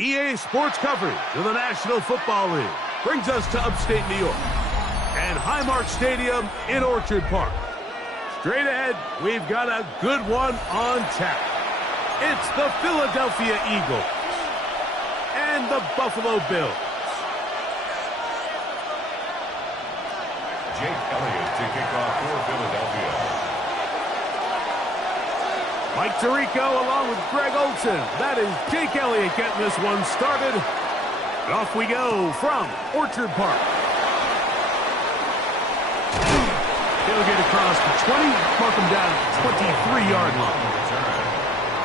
EA Sports coverage of the National Football League brings us to upstate New York and Highmark Stadium in Orchard Park. Straight ahead, we've got a good one on tap. It's the Philadelphia Eagles and the Buffalo Bills. Jake Elliott to kick off for Philadelphia. Mike Tirico along with Greg Olson. That is Jake Elliott getting this one started. And off we go from Orchard Park. He'll get across the 20, mark him down at the 23-yard line.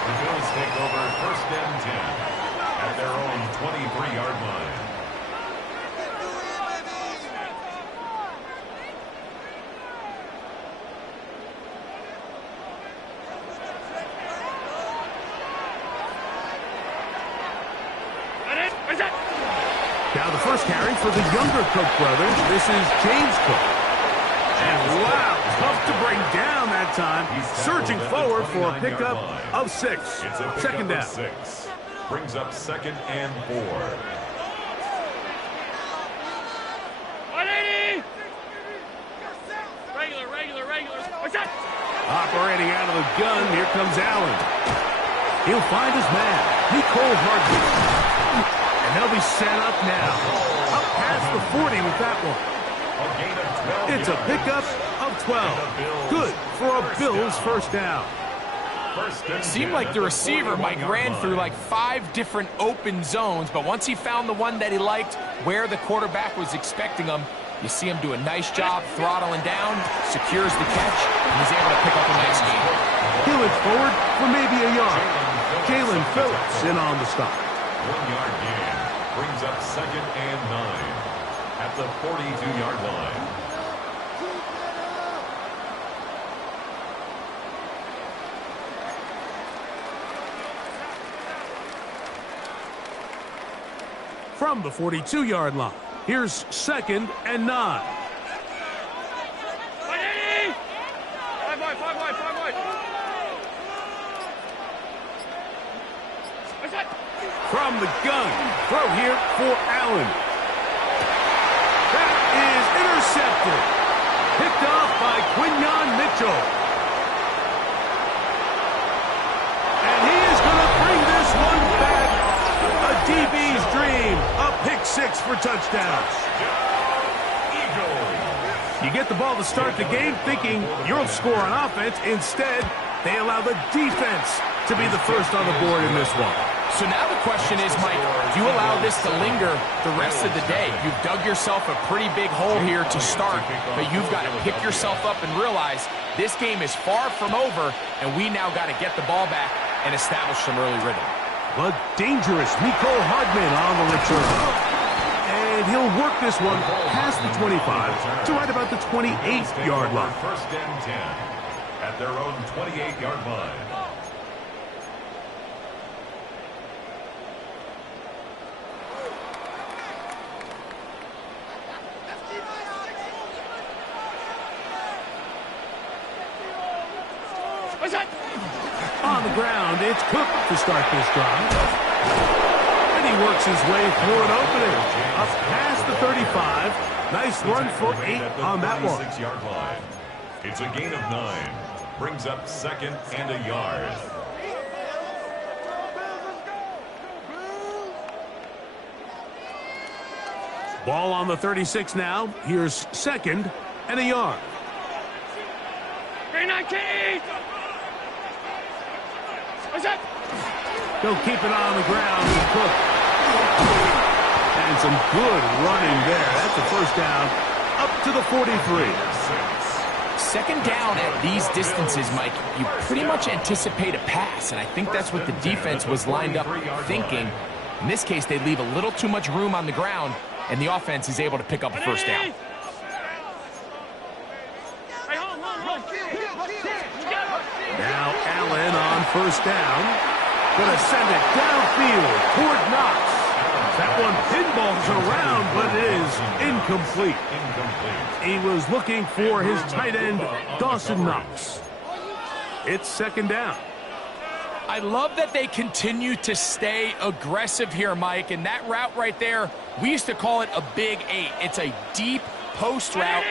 The Bills take over first and 10 at their own 23-yard line. Now the first carry for the younger Cook brothers. This is James Cook. And wow, tough to bring down that time. Surging forward for a pickup of 6. It's a Second down. 6. Brings up 2nd and 4. 180! Regular. What's that? Operating out of the gun, here comes Allen. He'll find his man, Nicole Hardman. And they'll be set up now. Up past the 40 with that one. It's a pickup of 12. Good for a Bills first down. Seemed like the receiver, Mike, ran through like 5 different open zones, but once he found the one that he liked, where the quarterback was expecting him, you see him do a nice job throttling down, secures the catch, and he's able to pick up a nice gain. He'll it forward for maybe a yard. Jalen Phillips in on the stop. 1-yard gain. Brings up 2nd and 9 at the 42-yard line. From the 42-yard line, here's 2nd and 9. 180! 5 wide. What's that? From the gun, throw here for Allen. That is intercepted. Picked off by Quinyon Mitchell. And he is going to bring this one back. A DB's dream. A pick 6 for touchdown. You get the ball to start the game thinking you'll score on offense. Instead, they allow the defense to be the first on the board in this one. So now the question is, Mike, do you allow this to linger the rest of the day? You've dug yourself a pretty big hole here to start, but you've got to pick yourself up and realize this game is far from over, and we now got to get the ball back and establish some early rhythm. The dangerous Nicole Hardman on the return. And he'll work this one past the 25 to right about the 28-yard line. First and 10 at their own 28-yard line. What's that? On the ground, it's Cook to start this drive. And he works his way through an opening. Up past the 35. Nice run for 8 on that one. 36-yard line. It's a gain of 9. Brings up 2nd and a yard. Ball on the 36 now. Here's 2nd and a yard. 319! What's that? He'll keep it on the ground with Cook. And some good running there. That's a first down up to the 43. 2nd down at these distances, Mike, you pretty much anticipate a pass, and I think that's what the defense was lined up thinking. In this case, they leave a little too much room on the ground, and the offense is able to pick up a first down. Hey, hold. first down. Gonna send it downfield toward Knox. That one pinballs around, but it is incomplete. He was looking for his tight end, Dawson Knox. It's second down. I love that they continue to stay aggressive here, Mike, and that route right there, we used to call it a big 8. It's a deep post route,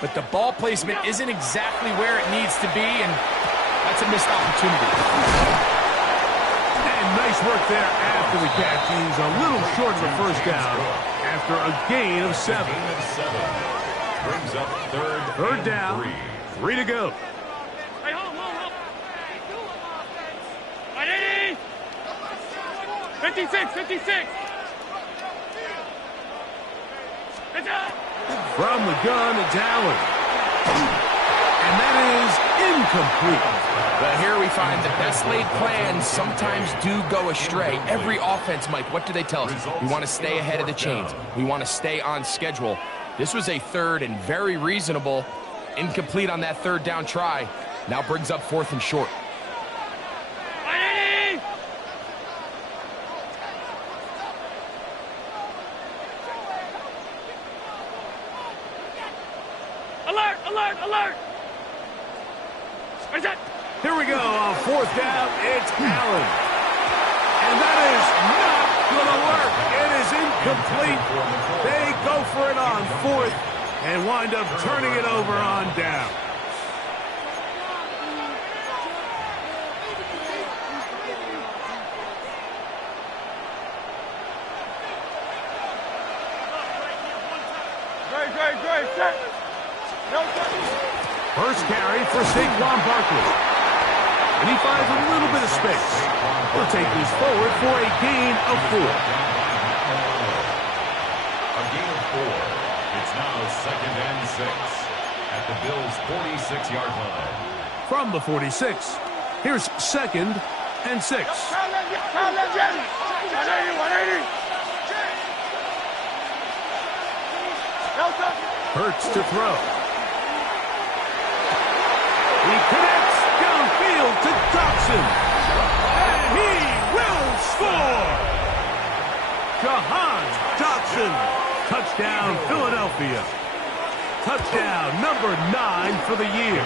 but the ball placement isn't exactly where it needs to be, and that's a missed opportunity. And nice work there after the catch. He's a little short of the first down after a gain of 7. Brings up Third down, 3 to go. Hey, hold. 56. Good job. From the gun, it's Allen. And that is incomplete. But here we find the best laid plans sometimes do go astray. Every offense, Mike, what do they tell us? We want to stay ahead of the chains. We want to stay on schedule. This was a third and very reasonable. Incomplete on that third down try. Now brings up 4th and short. Alert! What is that? Here we go on 4th down. It's Allen. And that is not going to work. It is incomplete. They go for it on 4th and wind up turning it over on down. Great. Set. First carry for Saquon Barkley. And he finds a little bit of space. He'll take these forward for a gain of 4. A gain of 4. It's now 2nd and 6 at the Bills' 46-yard line. From the 46, here's 2nd and 6. 180. Hurts to throw. He connects downfield to Dodson. And he will score! Jahan Dodson. Touchdown, Philadelphia. Touchdown number 9 for the year.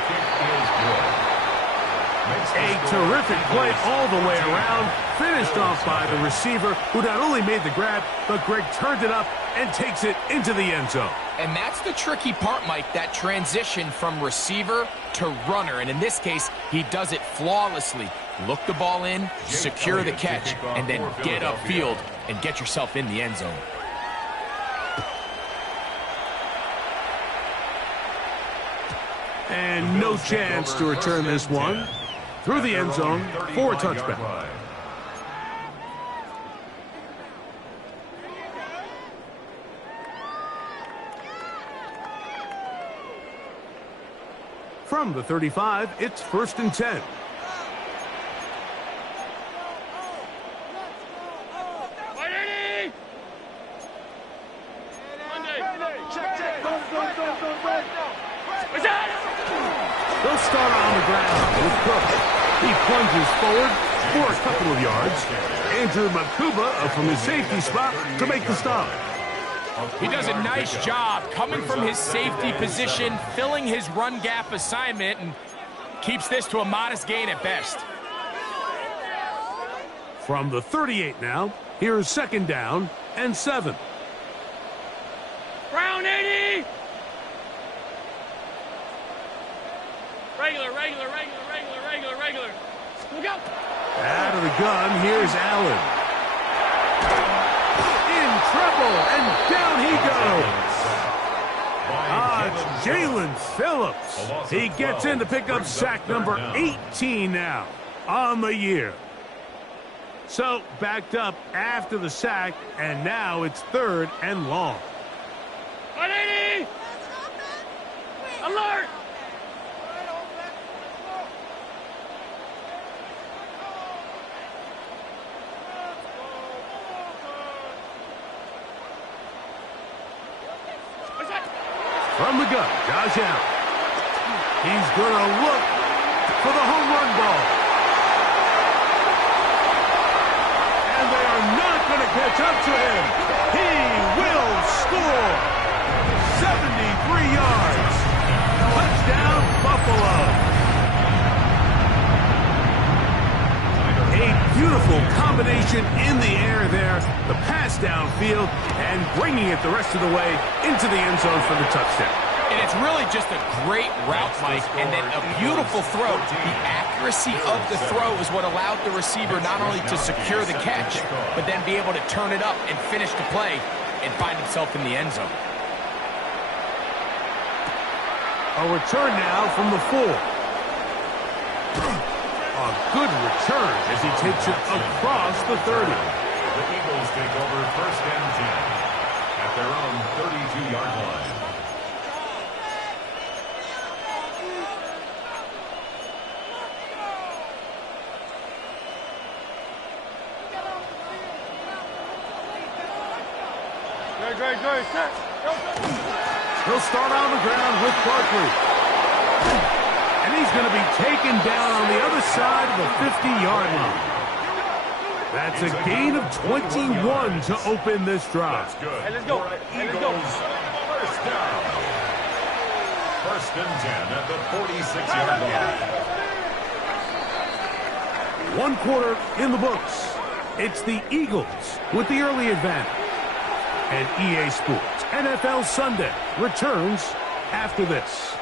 A terrific play all the way around. Finished off by the receiver, who not only made the grab, but Greg turned it up and takes it into the end zone. And that's the tricky part, Mike, that transition from receiver to runner. And in this case, he does it flawlessly. Look the ball in, secure the catch, and then get upfield and get yourself in the end zone. And no chance to return this one. Through the end zone for a touchback. From the 35, it's 1st and 10. They'll start on the ground with Cook. He plunges forward for a couple of yards. Andrew Makuba from his safety spot to make the stop. He does a nice job coming from his safety position, filling his run gap assignment, and keeps this to a modest gain at best. From the 38 now, here's 2nd down and 7. Brown 80. Regular. Look out. Out of the gun, here's Allen. In trouble, and down he goes. Jalen Phillips. He gets in to pick up sack number 18 now on the year. So, backed up after the sack, and now it's 3rd and long. 180. Alert. From the gun, Josh Allen. He's going to look for the home run ball. are not going to catch up to him. He will score. 73 yards. Touchdown, Buffalo. A beautiful combination in the air there. The pass downfield and bringing it the rest of the way into the end zone for the touchdown. And it's really just a great route, Mike, and then a beautiful throw. The accuracy of the throw is what allowed the receiver not only to secure the catch, but then be able to turn it up and finish the play and find himself in the end zone. A return now from the 4. A good return as he takes it across the 30. The Eagles take over first and 10 at their own 32-yard line. He'll start on the ground with Barkley. And he's going to be taken down on the other side of the 50-yard line. That's a gain of 21 to open this drive. That's good. Hey, let's go. Eagles, first down. First and 10 at the 46-yard line. 1 quarter in the books. It's the Eagles with the early advantage. And EA Sports NFL Sunday returns after this.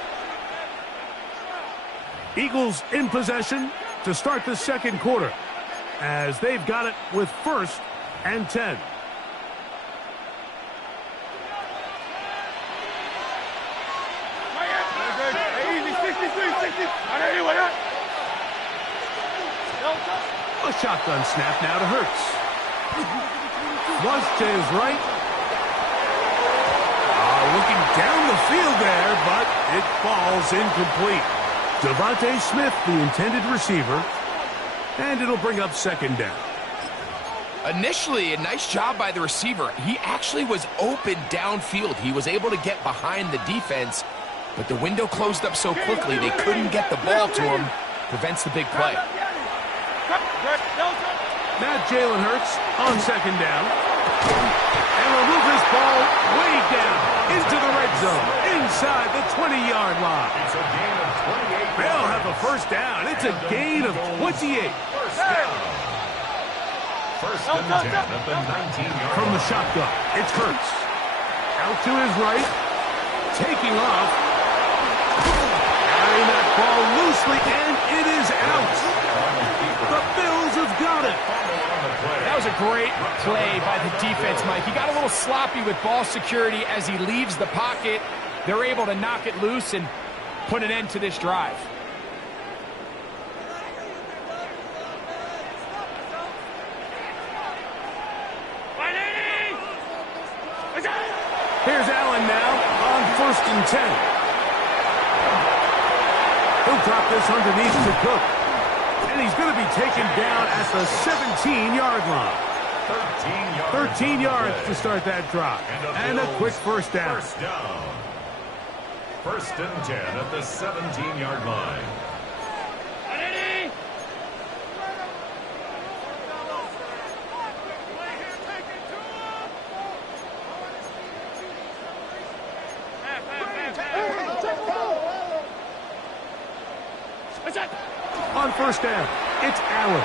Eagles in possession to start the second quarter as they've got it with first and 10. A shotgun snap now to Hurts. Flush to his right. Looking down the field there, but it falls incomplete. Devontae Smith, the intended receiver, and it'll bring up second down. Initially, a nice job by the receiver. He actually was open downfield. He was able to get behind the defense, but the window closed up so quickly they couldn't get the ball to him. Prevents the big play. Now Jalen Hurts on second down. And will move this ball way down into the red zone, inside the 20-yard line. It's a gain of 28. They'll have a first down. It's a gain of 28. First down. First and 10 at the 19-yard From the shotgun, it's Hurts. Out to his right. Taking off. Carrying that ball loosely, and it is out. The Bills have got it. That was a great play by the defense, Mike. He got a little sloppy with ball security as he leaves the pocket. They're able to knock it loose and put an end to this drive. Here's Allen now on first and 10. He'll drop this underneath to Cook. And he's going to be taken down at the 17-yard line. 13 yards to start that drive. And a quick first down. First down. First and 10 at the 17-yard line. On first down, it's Allen.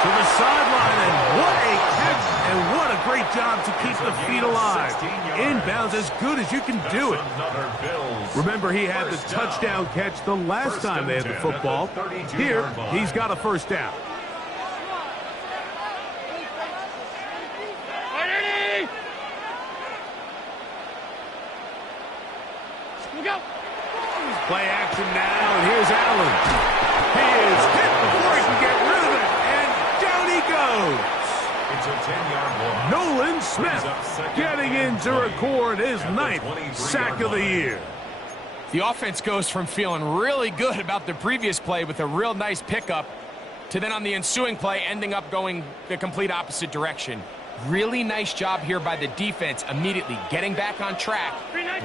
To the sideline, and what a catch, and what a great job to keep the feet alive. Inbounds as good as you can do it. Remember, he had the touchdown catch the last time they had the football. Here, he's got a first down. Play action now, and here's Allen. He is hit before he can get rid of it, and down he goes. It's a 10-yard loss. Nolan Smith getting in to record his 9th sack of the year. The offense goes from feeling really good about the previous play with a real nice pickup to then on the ensuing play ending up going the complete opposite direction. Really nice job here by the defense, immediately getting back on track.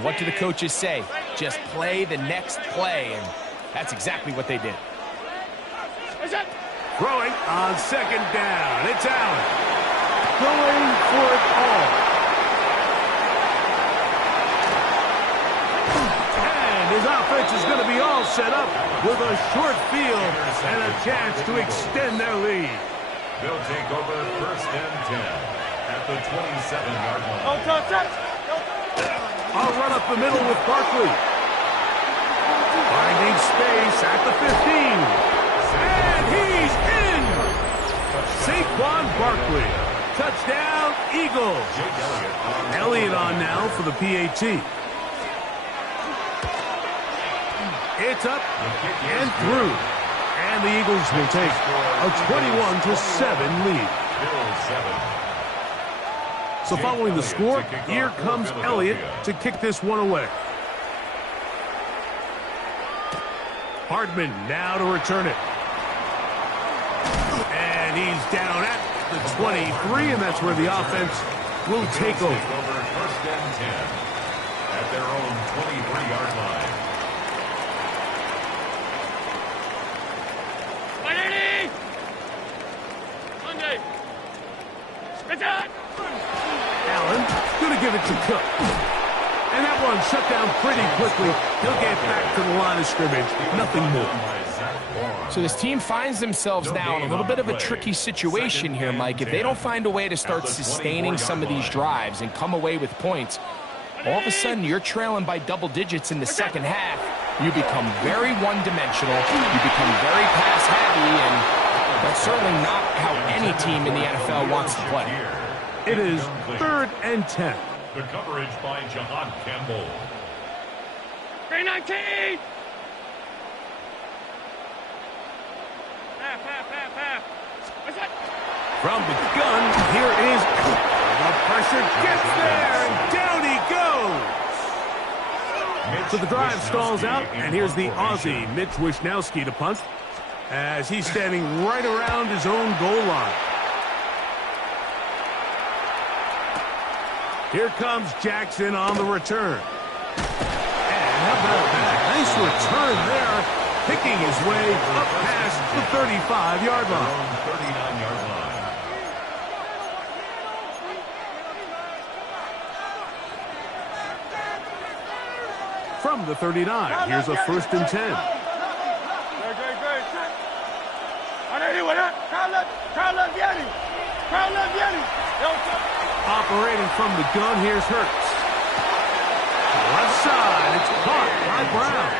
What do the coaches say? Just play the next play, and that's exactly what they did. Throwing on second down. It's Allen. Going for it all. And his offense is going to be all set up with a short field and a chance to extend their lead. They'll take over first and 10 at the 27-yard line. I'll run up the middle with Barkley. Finding space at the 15. And he's in! Saquon Barkley. Touchdown, Eagles. Elliott on now for the PAT. It's up and through. And the Eagles will take a 21-7 lead. So following the score, here comes Elliott to kick this one away. Hardman now to return it. And he's down at the 23, and that's where the offense will take over. First and 10 at their own 23-yard line. Allen going to give it to Cook. And that one shut down pretty quickly. He'll get back to the line of scrimmage. Nothing more. So this team finds themselves now in a little bit of a tricky situation here, Mike. If they don't find a way to start sustaining some of these drives and come away with points, all of a sudden you're trailing by double digits in the second half. You become very one-dimensional. You become very pass-heavy, and that's certainly not how any team in the NFL wants to play. It is 3rd and 10. The coverage by Jahan Campbell. 319! From the gun, here is the pressure gets there, and down he goes. So the drive stalls out, and here's the Aussie, Mitch Wishnowsky, to punt, as he's standing right around his own goal line. Here comes Jackson on the return. And how about that? Nice return there, picking his way up past the 35-yard line. 39-yard line. From the 39, here's a 1st and 10. Operating from the gun, here's Hurts. Left side, it's caught by Brown.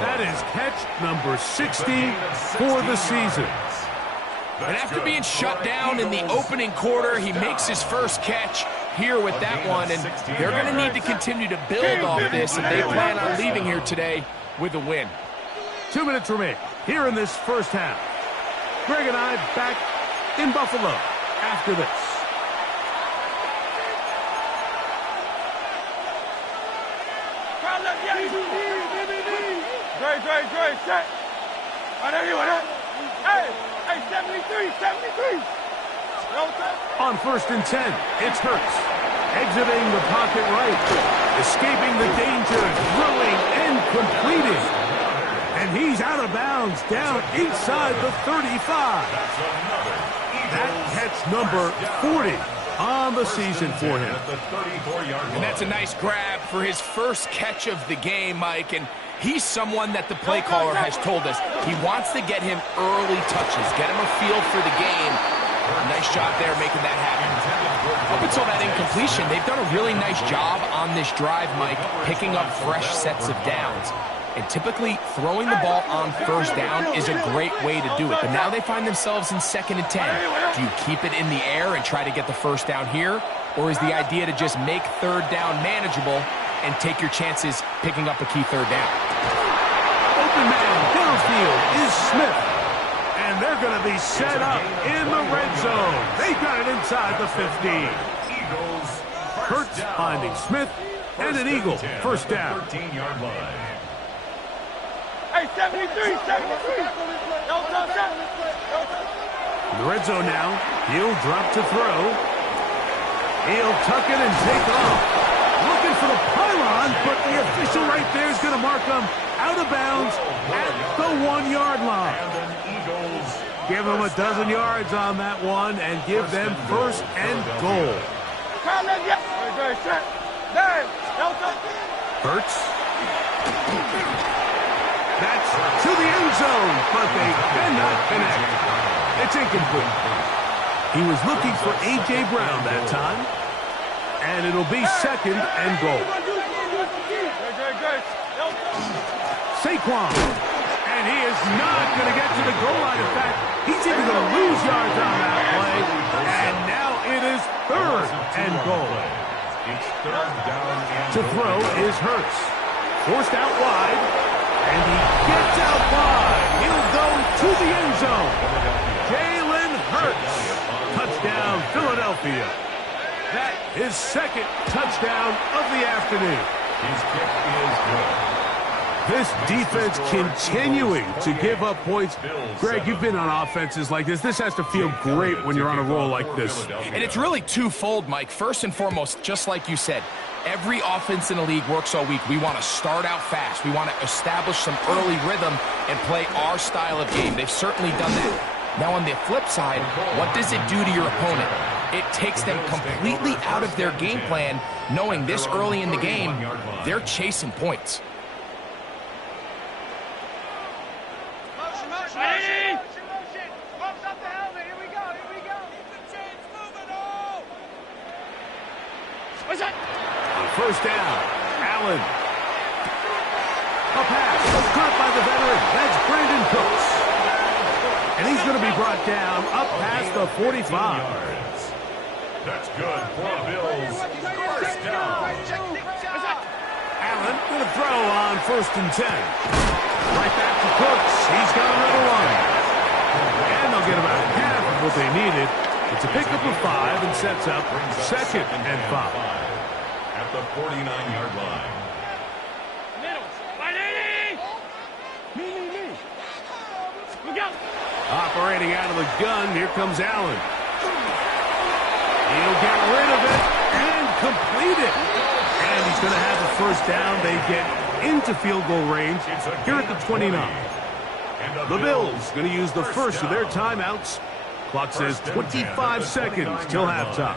That is catch number 60 for the season. And after being shut down in the opening quarter, he makes his first catch here with that one, and they're going to need to continue to build off this if they plan on leaving here today with a win. 2 minutes remain here in this first half. Greg and I back in Buffalo after this. Great, set. Hey, 73. On 1st and 10, it's Hurts. Exiting the pocket right. Escaping the danger. Throwing and completing. And he's out of bounds down inside the 35. That catch number 40 on the season for him. And that's a nice grab for his first catch of the game, Mike. And he's someone that the play caller has told us he wants to get him early touches, get him a feel for the game. Nice job there making that happen. Up until that incompletion, they've done a really nice job on this drive, Mike, picking up fresh sets of downs. And typically, throwing the ball on 1st down is a great way to do it. But now they find themselves in 2nd and 10. Do you keep it in the air and try to get the 1st down here? Or is the idea to just make 3rd down manageable and take your chances picking up a key 3rd down? Open man downfield is Smith. And they're going to be set up in the red zone. They got it inside the 15. Hurts finding Smith and an Eagle. 1st down. 13-yard line. Hey, 73. In the red zone now. He'll drop to throw. He'll tuck it and take off. Looking for the pylon, but the official right there is going to mark him out of bounds at the 1-yard line. And an Eagles Give them a dozen yards on that one and give them first and goal. Hurts. That's to the end zone, but they cannot connect. It's incomplete. He was looking for A.J. Brown that time, and it'll be second and goal. Saquon, and he is not going to get to the goal line. In fact, he's even going to lose yards on that play, and now it is third and goal. It's third down and To throw is Hurts. Forced out wide, and he gets out wide. He'll go to the end zone. Jalen Hurts. Touchdown, Philadelphia. That is second touchdown of the afternoon. his kick is good. This defense continuing to give up points. Greg, you've been on offenses like this. This has to feel great when you're on a roll like this. And it's really twofold, Mike. First and foremost, just like you said, every offense in the league works all week. We want to start out fast. We want to establish some early rhythm and play our style of game. They've certainly done that. Now, on the flip side, what does it do to your opponent? It takes them completely out of their game plan, knowing this early in the game, they're chasing points. First down, Allen. A pass, caught by the veteran. That's Brandon Cooks. And he's going to be brought down up past the 45. That's good for the Bills. First down. Allen going to throw on 1st and 10. Right back to Cooks. He's got another one. And they'll get about half of what they needed. It's a pickup of 5 and sets up 2nd and 5. At the 49-yard line. Operating out of the gun, here comes Allen. He'll get rid of it and complete it. And he's going to have a first down. They get into field goal range here at the 29. The Bills going to use the first of their timeouts. Clock says 25 seconds till halftime.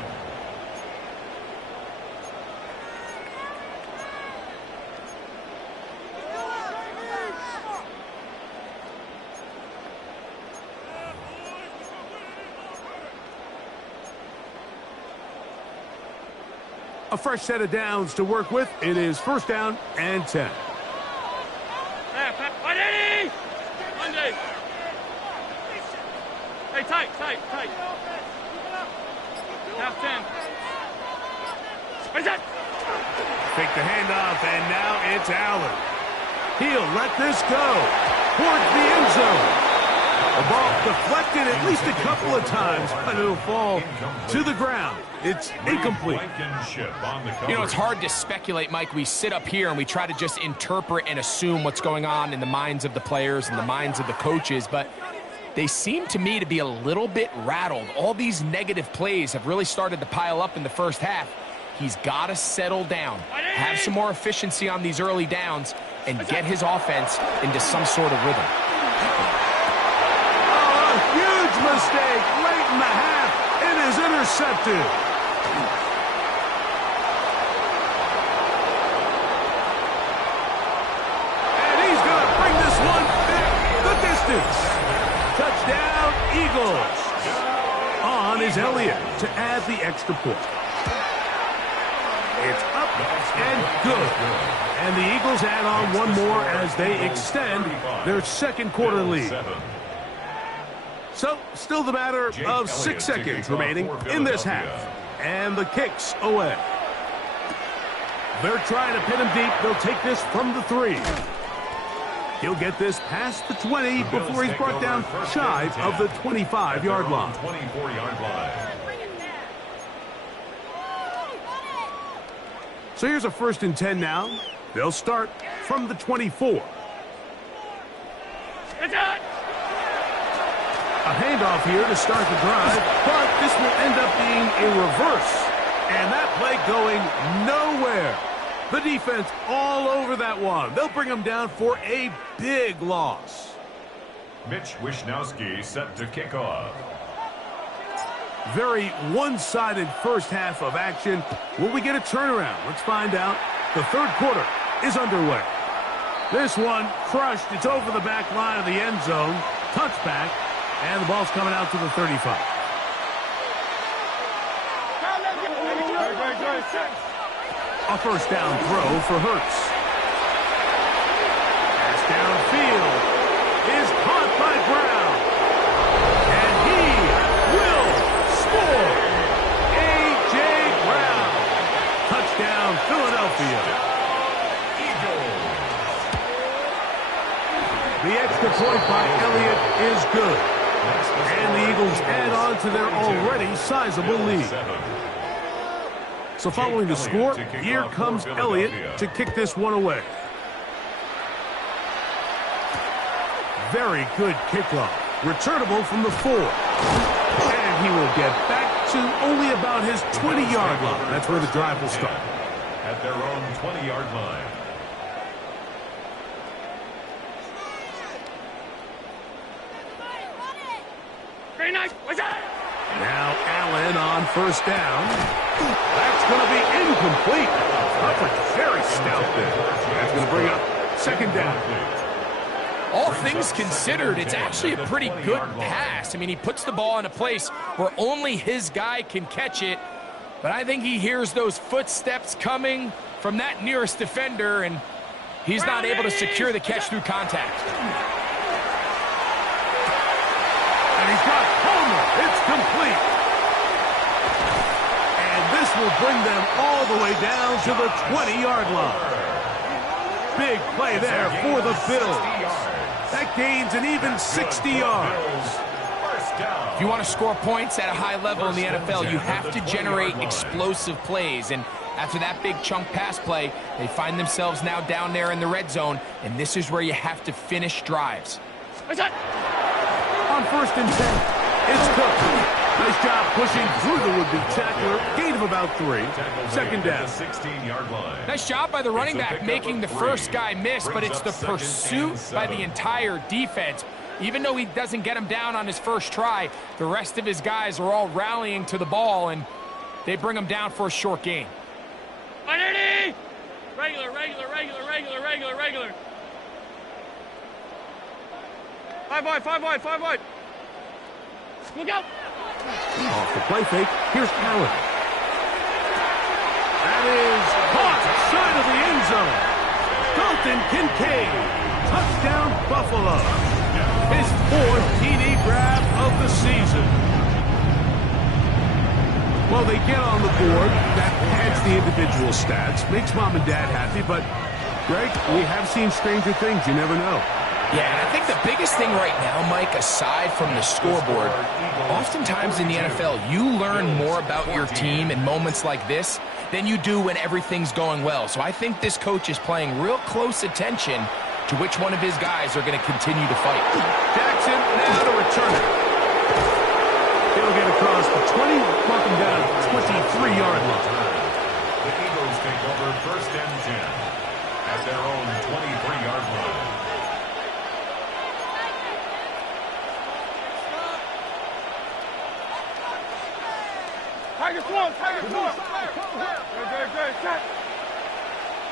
A fresh set of downs to work with. It is 1st down and 10. Hey, tight. Half 10. Fake the handoff, and now it's Allen. He'll let this go towards the end zone. The ball deflected at least a couple of times, but it'll fall to the ground. It's incomplete. You know, it's hard to speculate, Mike. We sit up here and we try to just interpret and assume what's going on in the minds of the players and the minds of the coaches, but they seem to me to be a little bit rattled. All these negative plays have really started to pile up in the first half. He's got to settle down, have some more efficiency on these early downs, and get his offense into some sort of rhythm. Oh, a huge mistake late in the half. It is intercepted. Touchdown, Eagles. On is Elliott to add the extra point. It's up and good. And the Eagles add on one more as they extend their second quarter lead. So, still the matter of 6 seconds remaining in this half. And the kick's away. They're trying to pin him deep. They'll take this from the 3. He'll get this past the 20 before he's brought down shy of the 25-yard line. 24-yard line. So here's a 1st and 10 now. They'll start from the 24. A handoff here to start the drive, but this will end up being a reverse. And that play going nowhere. The defense all over that one. They'll bring them down for a big loss. Mitch Wishnowski set to kick off. Very one-sided first half of action. Will we get a turnaround? Let's find out. The third quarter is underway. This one crushed. It's over the back line of the end zone. Touchback. And the ball's coming out to the 35. A first down throw for Hurts. Pass downfield is caught by Brown. And he will score. A.J. Brown. Touchdown, Philadelphia. The extra point by Elliott is good. And the Eagles add on to their already sizable lead. So following the score, here comes Elliott to kick this one away. Very good kickoff. Returnable from the 4. And he will get back to only about his 20-yard line. That's where the drive will start. At their own 20-yard line. Very nice. Now Allen on first down. That's going to be incomplete. Coverage very stout there. That's going to bring up second down. All things considered, it's actually a pretty good pass. I mean, he puts the ball in a place where only his guy can catch it. But I think he hears those footsteps coming from that nearest defender, and he's not able to secure the catch through contact. And he's got Homer. It's complete. And this will bring them all the way down to the 20-yard line. Big play there for the Bills. That gains an even 60 yards. If you want to score points at a high level in the NFL, you have to generate explosive plays. And after that big chunk pass play, they find themselves now down there in the red zone, and this is where you have to finish drives. On first and 10, it's Cook. Nice job pushing through the would-be tackler. Gain of about 3. Second down. 16-yard line. Nice job by the running back making the first guy miss, but it's the pursuit by the entire defense. Even though he doesn't get him down on his first try, the rest of his guys are all rallying to the ball, and they bring him down for a short gain. Regular. Five wide. Look out. Off the play fake, here's Allen. That is caught side of the end zone. Dalton Kincaid. Touchdown, Buffalo. His 4th TD grab of the season. Well, they get on the board. That adds the individual stats. Makes mom and dad happy, but, Greg, we have seen stranger things. You never know. Yeah, and I think the biggest thing right now, Mike, aside from the scoreboard, oftentimes in the NFL, you learn more about your team in moments like this than you do when everything's going well. So I think this coach is paying real close attention to which one of his guys are going to continue to fight. Jackson now to return it. He'll get across the 20, mark him down at 23-yard line. The Eagles take over first and 10 at their own 23-yard line. Tiger swarm. Good. Check.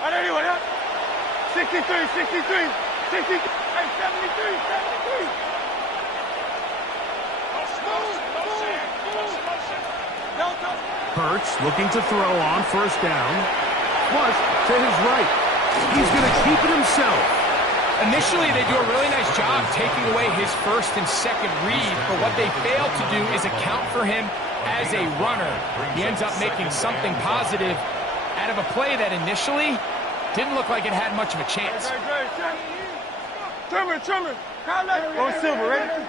On anyone, huh? 63. Hey, 73. Hurts looking to throw on first down. Flush to his right. He's going to keep it himself. Initially, they do a really nice job taking away his first and second read, but what they fail to do is account for him as a runner. He ends up making something positive out of a play that initially didn't look like it had much of a chance. Trimmer. On Silver, ready?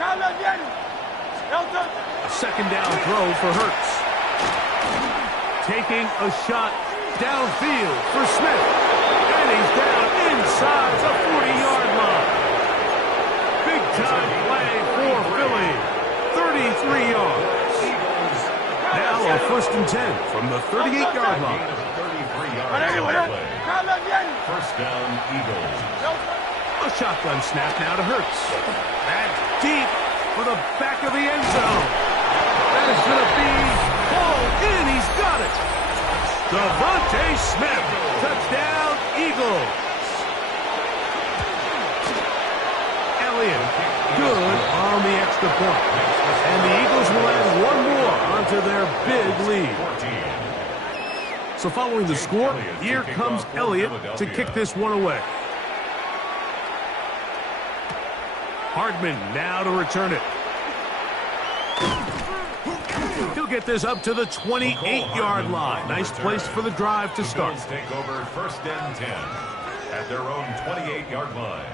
A second down throw for Hurts. Taking a shot downfield for Smith. And he's down inside the 40-yard line. Big time play for Philly. 33 yards. Now a first and 10 from the 38-yard line. First down, Eagles. A shotgun snap now to Hurts. That's deep for the back of the end zone. That is going to be pulled in. He's got it. Devontae Smith. Touchdown, Eagles. Elliott, good on the extra point. And the Eagles will add one more onto their big lead. So following the score, here comes Elliott to kick this one away. Hardman now to return it. He'll get this up to the 28-yard line. Nice place for the drive to start. Take over first and 10 at their own 28-yard line.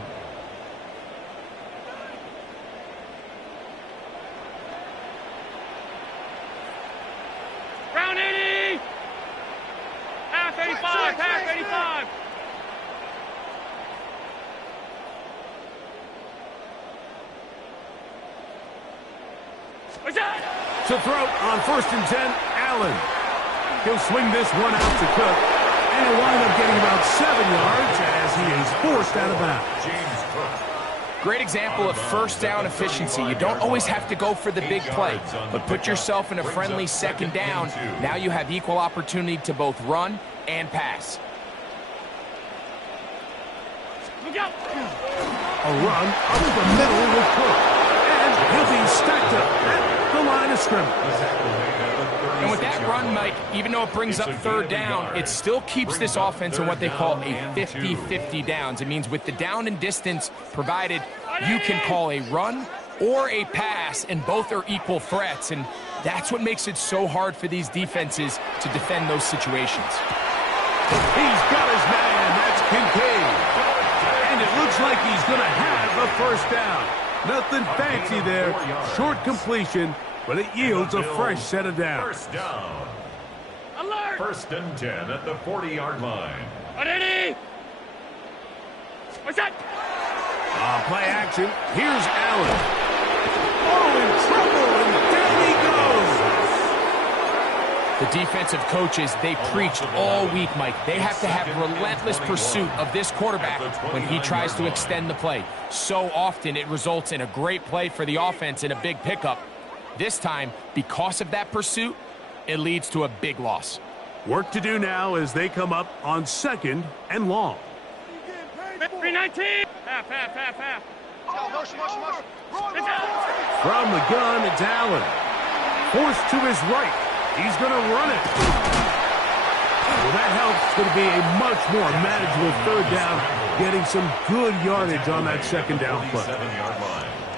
Round 80! Half 85! Half 85! To throw on first and 10, Allen. He'll swing this one out to Cook, and he'll wind up getting about 7 yards as he is forced out of bounds. James Cook. Great example of first down efficiency. You don't always have to go for the big play, but put yourself in a friendly second down. Now you have equal opportunity to both run and pass. Look out! A run up the middle with Cook, and he'll be stacked up at the line of scrimmage. And with that run, Mike, even though it brings up third down, it still keeps this offense in what they call a 50-50 downs. It means with the down and distance provided, you can call a run or a pass, and both are equal threats. And that's what makes it so hard for these defenses to defend those situations. He's got his man. That's Kincaid. And it looks like he's going to have a first down. Nothing fancy there. Short completion, but it yields a fresh set of downs. First down. Alert! First and 10 at the 40-yard line. Ready? What's that? Play action. Here's Allen. Oh, in trouble, and down he goes. The defensive coaches, they preached all week, Mike. They have to have relentless pursuit of this quarterback when he tries to extend the play. So often it results in a great play for the offense and a big pickup. This time, because of that pursuit, it leads to a big loss. Work to do now as they come up on second and long. 319! Half, half, half, half. From the gun, it's Allen. Forced to his right. He's going to run it. Well, that helps. It's going to be a much more manageable third down, getting some good yardage on that second down play.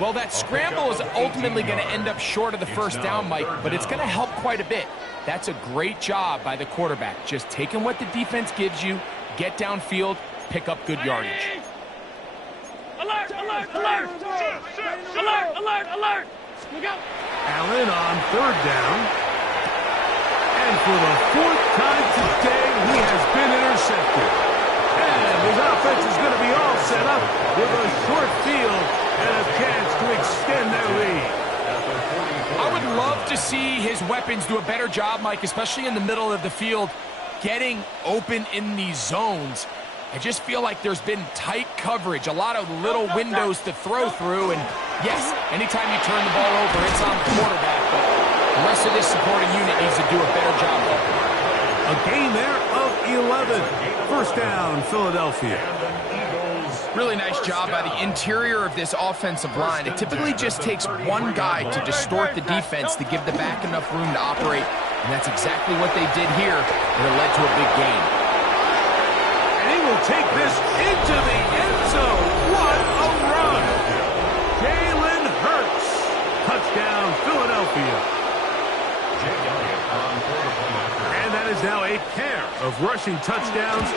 Well, that scramble is ultimately going to end up short of the first down, Mike, but it's going to help quite a bit. That's a great job by the quarterback. Just taking what the defense gives you, get downfield, pick up good yardage. Alert, alert, alert! Alert, alert, alert! Look out! Allen on third down. And for the fourth time today, he has been intercepted. And his offense is going to be all set up with a short field and a chance to extend their lead. I would love to see his weapons do a better job, Mike, especially in the middle of the field, getting open in these zones. I just feel like there's been tight coverage, a lot of little windows to throw through, and yes, anytime you turn the ball over, it's on the quarterback, but the rest of this supporting unit needs to do a better job. A gain there of 11. First down, Philadelphia. Really nice job by the interior of this offensive line. It typically just takes one guy to distort the defense to give the back enough room to operate, and that's exactly what they did here, and it led to a big gain. And he will take this into the end zone. What a run! Jalen Hurts. Touchdown, Philadelphia. And that is now a pair of rushing touchdowns.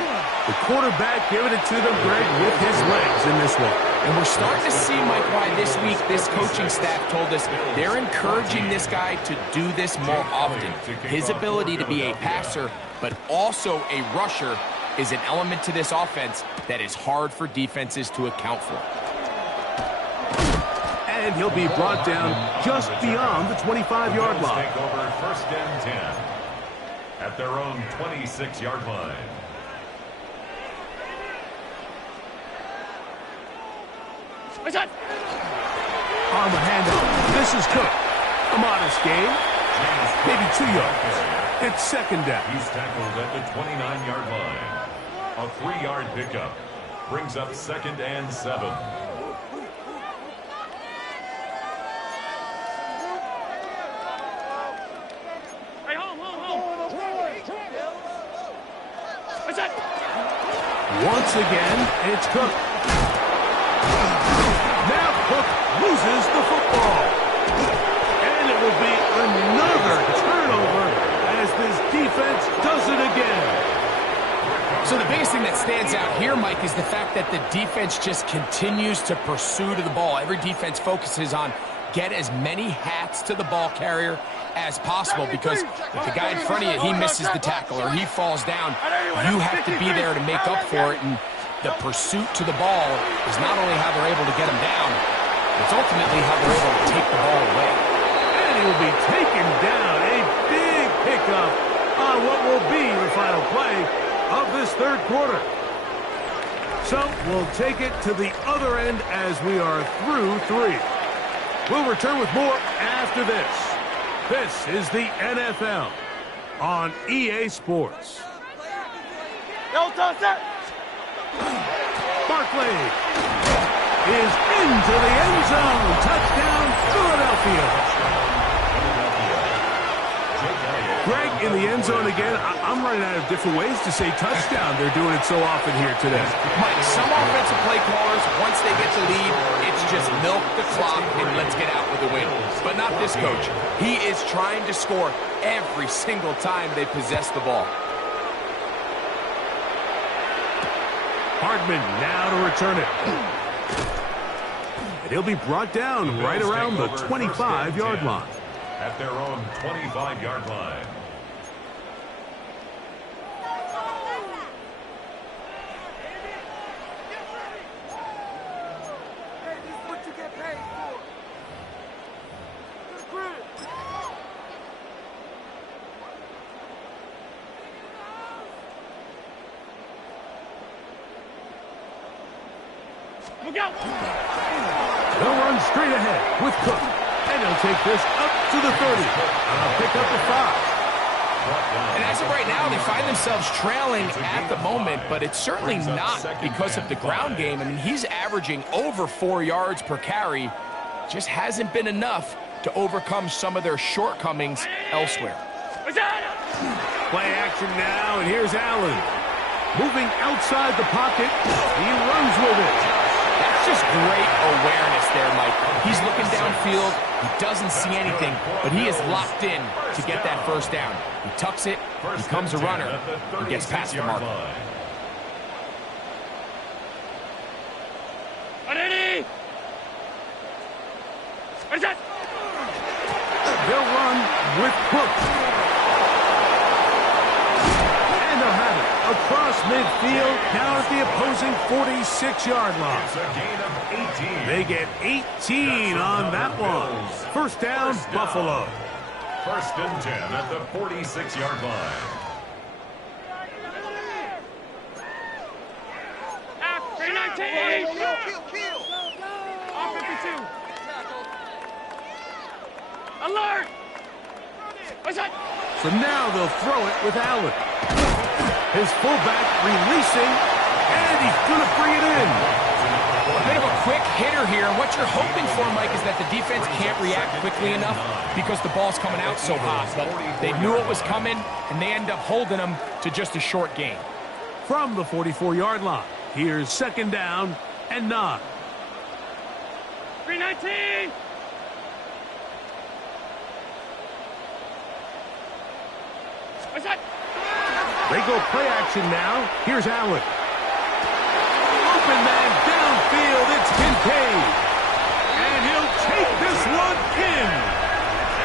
The quarterback giving it to them, Greg, with his legs in this one. And we're starting to see, Mike, why this week this coaching staff told us they're encouraging this guy to do this more often. His ability to be a passer, but also a rusher, is an element to this offense that is hard for defenses to account for. And he'll be brought down just beyond the 25-yard line. Take over first and 10 at their own 26-yard line. On the handoff, this is Cook. A modest gain, maybe 2 yards. It's second down. He's tackled at the 29-yard line. A 3-yard pickup brings up 2nd and 7. Once again, it's Cook. Now Cook loses the football. And it will be another turnover as this defense does it again. So the biggest thing that stands out here, Mike, is the fact that the defense just continues to pursue to the ball. Every defense focuses on get as many hats to the ball carrier as possible, because if the guy in front of you, he misses the tackle or he falls down, you have to be there to make up for it. And the pursuit to the ball is not only how they're able to get him down, it's ultimately how they're able to take the ball away. And he will be taken down. A big pickup on what will be the final play of this third quarter. So we'll take it to the other end as we are through 3. We'll return with more after this. This is the NFL on EA Sports. Barkley is into the end zone. Touchdown, Philadelphia. Greg, in the end zone again. I'm running out of different ways to say touchdown. They're doing it so often here today. Mike, some offensive play callers, once they get the lead, it's just milk the clock and let's get out with a win. But not this coach. He is trying to score every single time they possess the ball. Hardman now to return it. And he'll be brought down right around the 25-yard line. At their own 25-yard line. They'll run straight ahead with Cook. And they'll take this up to the 30. Pick up the 5. And as of right now, they find themselves trailing at the moment, but it's certainly not because of the ground game. I mean, he's averaging over 4 yards per carry. Just hasn't been enough to overcome some of their shortcomings elsewhere. Play action now, and here's Allen. Moving outside the pocket. He runs with it. That's just great awareness there, Mike. He's looking downfield. He doesn't see anything, but he is locked in to get that first down. He tucks it, becomes a runner, and gets past the mark. They'll run with Cook. And they'll have it across midfield, down at the opposing 46-yard line. It's a gain of 18. They get 18 on that one. First down, Buffalo. First and 10 at the 46-yard line. Alert! So now they'll throw it with Allen. His fullback releasing, and he's going to bring it in. A bit of a quick hitter here, and what you're hoping for, Mike, is that the defense can't react quickly enough because the ball's coming out so hot. But they knew it was coming, and they end up holding them to just a short gain. From the 44-yard line, here's second down and 9. 319! They go play action now. Here's Allen. Open man downfield. It's Kincaid. And he'll take this one in.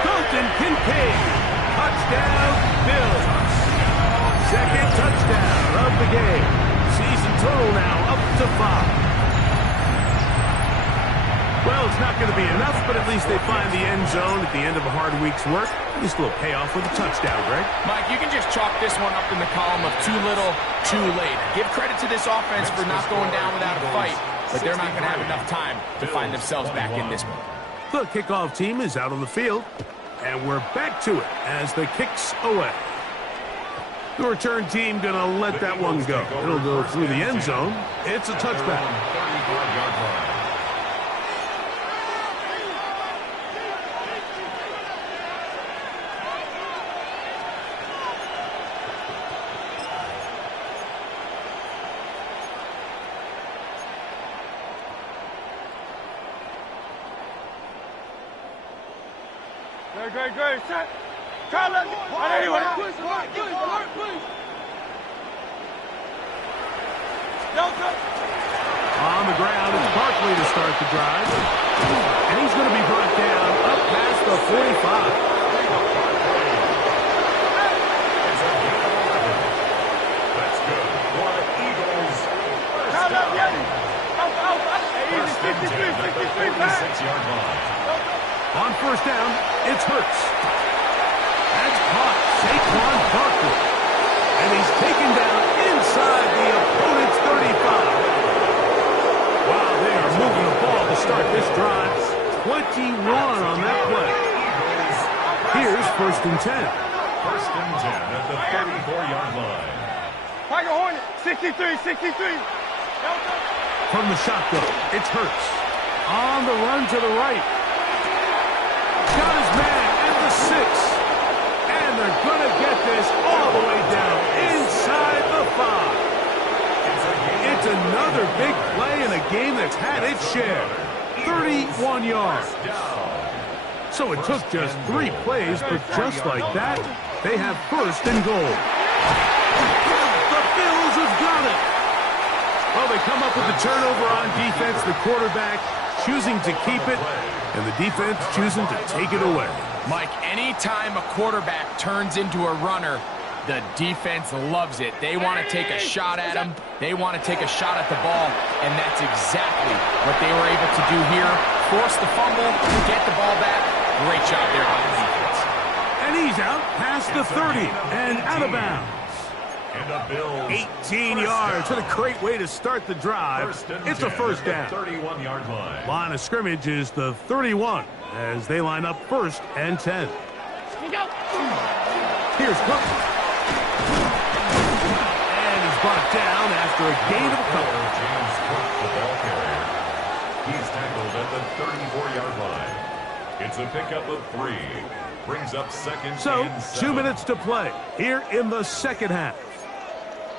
Dalton Kincaid. Touchdown, Bills. Second touchdown of the game. Season total now up to 5. Well, it's not going to be enough, but at least they find the end zone at the end of a hard week's work. At least a little payoff with a touchdown, Greg. Mike, you can just chalk this one up in the column of too little, too late. Give credit to this offense for not going down without a fight, but they're not going to have enough time to find themselves back in this one. The kickoff team is out on the field, and we're back to it as the kick's away. The return team going to let that one go. It'll go through the end zone. It's a touchback. Great. Set. Try to let me. Anyway. Please. On the ground, it's Barkley to start the drive. And he's going to be brought down up past the 45. That's good for the Eagles. First and 10 at the 36-yard line. On first down, it's Hurts. That's caught Saquon Barkley. And he's taken down inside the opponent's 35. Wow, they are moving the ball to start this drive. 21 on that play. Here's first and 10. First and 10 at the 34-yard line. Tiger Hornet, 63. From the shotgun, it's Hurts. On the run to the right. Got his man at the 6. And they're going to get this all the way down inside the 5. It's another big play in a game that's had its share. 31 yards. So it took just 3 plays, but just like that, they have first and goal. The Bills have got it. Well, they come up with the turnover on defense. The quarterback choosing to keep it, and the defense choosing to take it away. Mike, anytime a quarterback turns into a runner, the defense loves it. They want to take a shot at him. They want to take a shot at the ball, and that's exactly what they were able to do here. Force the fumble, get the ball back. Great job there by the defense. And he's out past the 30 and out of bounds. 18 yards. What a great way to start the drive. It's a first down. 31-yard line. Line of scrimmage is the 31 as they line up first and 10. Here's Cook. And he's brought down after a gain of a couple. James Cook, the ball carrier. He's tackled at the 34-yard line. It's a pickup of 3. Brings up second So, and 7. 2 minutes to play here in the second half.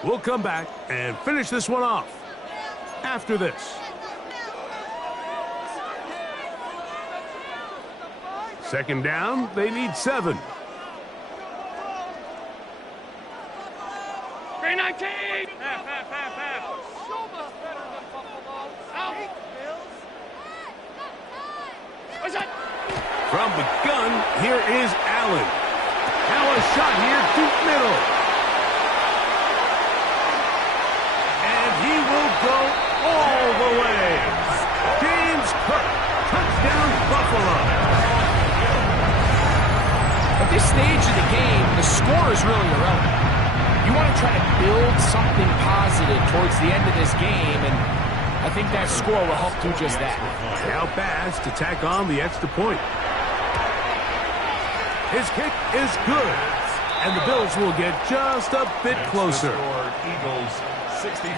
We'll come back and finish this one off after this. Second down, they need 7. Green 19. Half. So much better than Buffalo. Out. What's that? From the gun, here is Allen. Now a shot here, deep middle. And he will go all the way. James Cook, touchdown Buffalo. At this stage of the game, the score is really irrelevant. You want to try to build something positive towards the end of this game, and I think that score will help do just that. Now Bass to tack on the extra point. His kick is good, and the Bills will get just a bit closer. Eagles 63,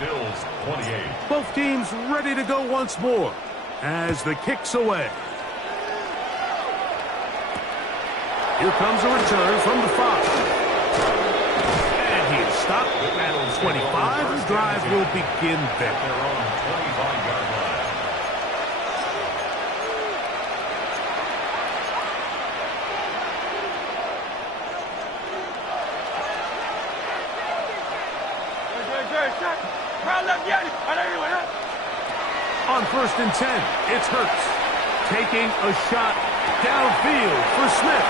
Bills 28. Both teams ready to go once more as the kick's away. Here comes a return from the 5. And he is stopped at 25. The drive will begin there. Their own 25-yard line. On first and 10, it's Hurts taking a shot downfield for Smith.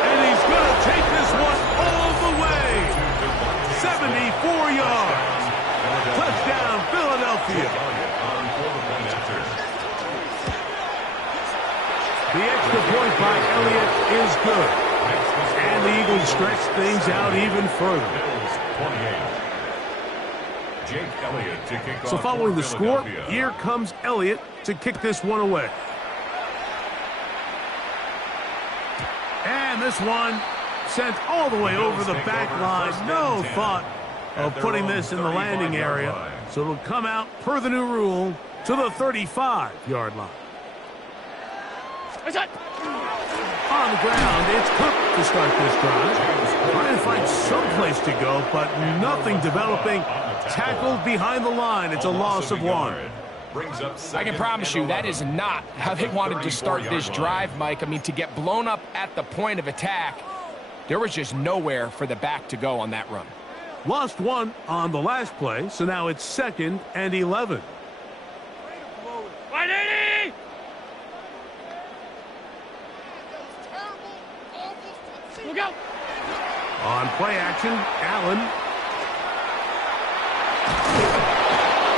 And he's going to take this one all the way. 74 yards. Touchdown, Philadelphia. The extra point by Elliott is good. And the Eagles stretch things out even further. Jake Elliott to kick So off following for the score, Philadelphia. here comes Elliott to kick this one away. And this one sent all the way over the back line. No thought of putting this in the landing area. So it'll come out, per the new rule, to the 35-yard line. On the ground, it's Cook to start this drive. Trying to find some place to go, but nothing developing. Tackled behind the line. It's a loss of 1. I can promise you that is not how they wanted to start this drive, Mike. I mean, to get blown up at the point of attack, there was just nowhere for the back to go on that run. Lost 1 on the last play, so now it's 2nd and 11. Look out! On play action, Allen.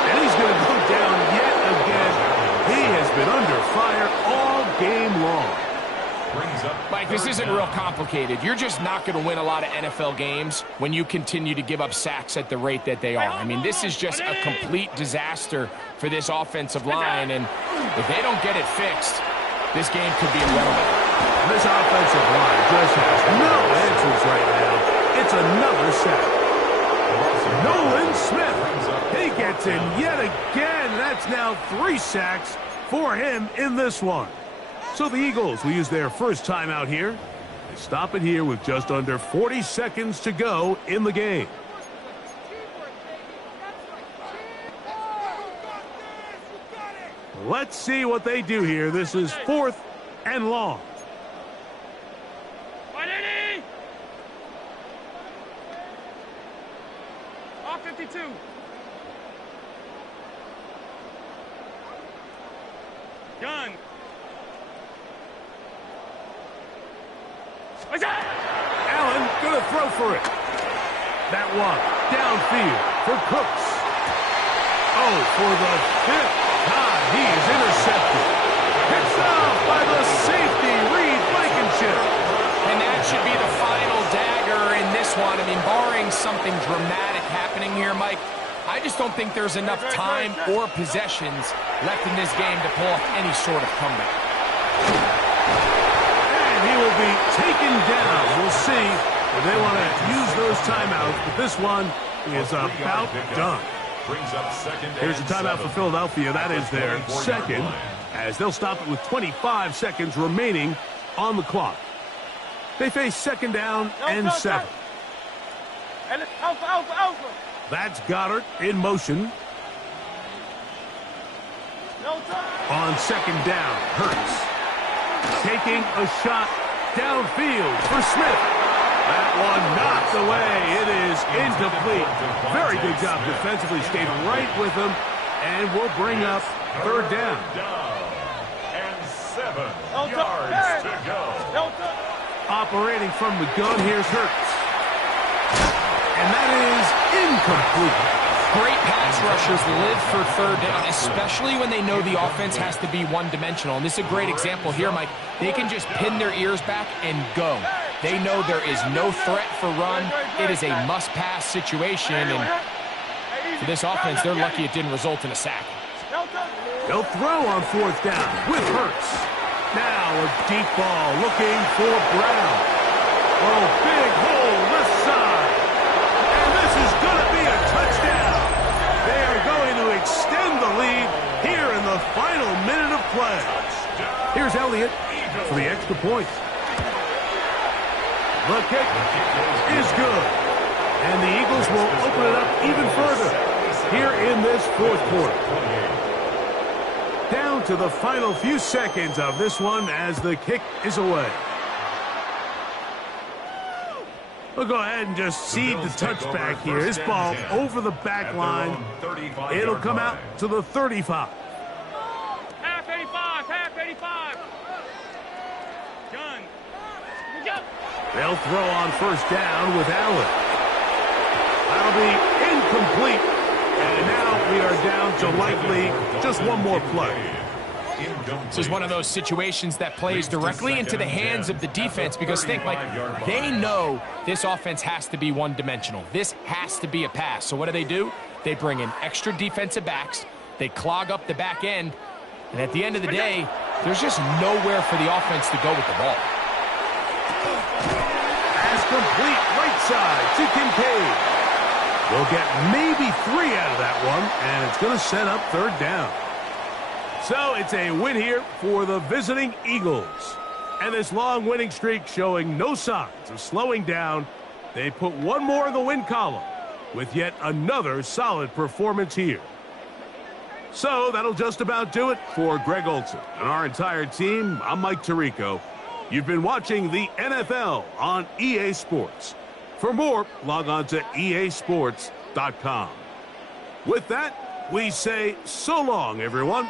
And he's going to go down yet again. He has been under fire all game long. Mike, this isn't real complicated. You're just not going to win a lot of NFL games when you continue to give up sacks at the rate that they are. I mean, this is just a complete disaster for this offensive line, and if they don't get it fixed, this game could be irrelevant. This offensive line just has no answers right now. It's another sack. Nolan Smith, he gets in yet again. That's now 3 sacks for him in this one. So the Eagles will use their first timeout here. They stop it here with just under 40 seconds to go in the game. Let's see what they do here. This is 4th and long. R52. Gun. Allen gonna throw for it. That one downfield for Cooks. Oh, for the 5th time he is intercepted. Picked off by the safety, Reed Blankenship. And that should be the final dagger in this one. I mean, barring something dramatic happening here, Mike, I just don't think there's enough time or possessions left in this game to pull off any sort of comeback. And he will be taken down. We'll see if they want to use those timeouts, but this one is about done. Here's a timeout for Philadelphia. That is their 2nd, as they'll stop it with 25 seconds remaining on the clock. They face 2nd down and 7. Alpha. That's Goddard in motion. On 2nd down, Hurts taking a shot downfield for Smith. That one knocked away. It is incomplete. Very good job defensively. Stayed right with him, and will bring up 3rd down. And 7 yards to go. Operating from the gun, here's Hurts. And that is incomplete. Great pass rushers live for 3rd down, especially when they know the offense has to be one-dimensional. And this is a great example here, Mike. They can just pin their ears back and go. They know there is no threat for run. It is a must-pass situation. And for this offense, they're lucky it didn't result in a sack. They'll throw on 4th down with Hurts. Now a deep ball looking for Brown. Oh, big hole left side. And this is going to be a touchdown. They are going to extend the lead here in the final minute of play. Here's Elliott for the extra point. The kick is good. And the Eagles will open it up even further here in this 4th quarter. Down to the final few seconds of this one as the kick is away. We'll go ahead and just cede the touchback here. This ball over the back line. It'll come out to the 35. Half 85. Gun. They'll throw on 1st down with Allen. That'll be incomplete. And now we are down to likely just one more play. This is one of those situations that plays directly into the hands of the defense because think, Mike, they know this offense has to be one-dimensional. This has to be a pass. So what do? They bring in extra defensive backs. They clog up the back end. And at the end of the day, there's just nowhere for the offense to go with the ball. Pass complete right side to Kincaid. They'll get maybe 3 out of that one, and it's going to set up third down. So it's a win here for the visiting Eagles. And this long winning streak showing no signs of slowing down. They put one more in the win column with yet another solid performance here. So that'll just about do it for Greg Olson and our entire team. I'm Mike Tirico. You've been watching the NFL on EA Sports. For more, log on to easports.com. With that, we say so long, everyone.